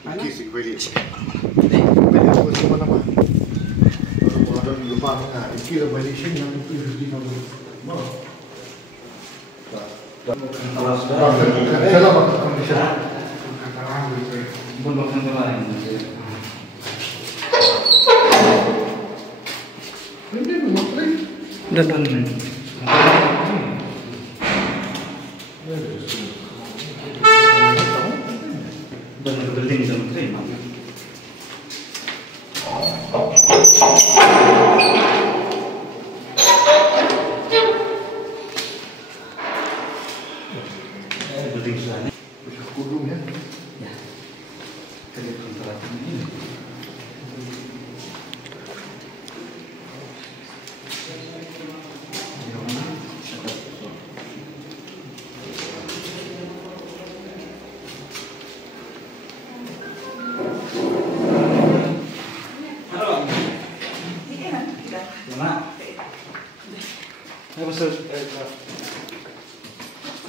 Iki sih beli. Beli apa sih mana mah? Kalau ada di depan nah, iki lah beli sini yang itu di mana? Mau. Salah makan kondisi. Bukan makan kemarin. Ini memang trik. Dan bergeling sama terima. Bergeling sana. Bisa kudung ya. Ya. Kerja kontrakan ini.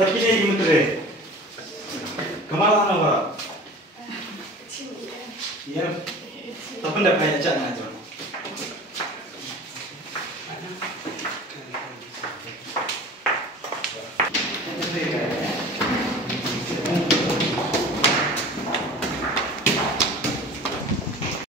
Tapi ini gimana? Kemana Pak? Iya. Tapi enggak kayak Cak aja.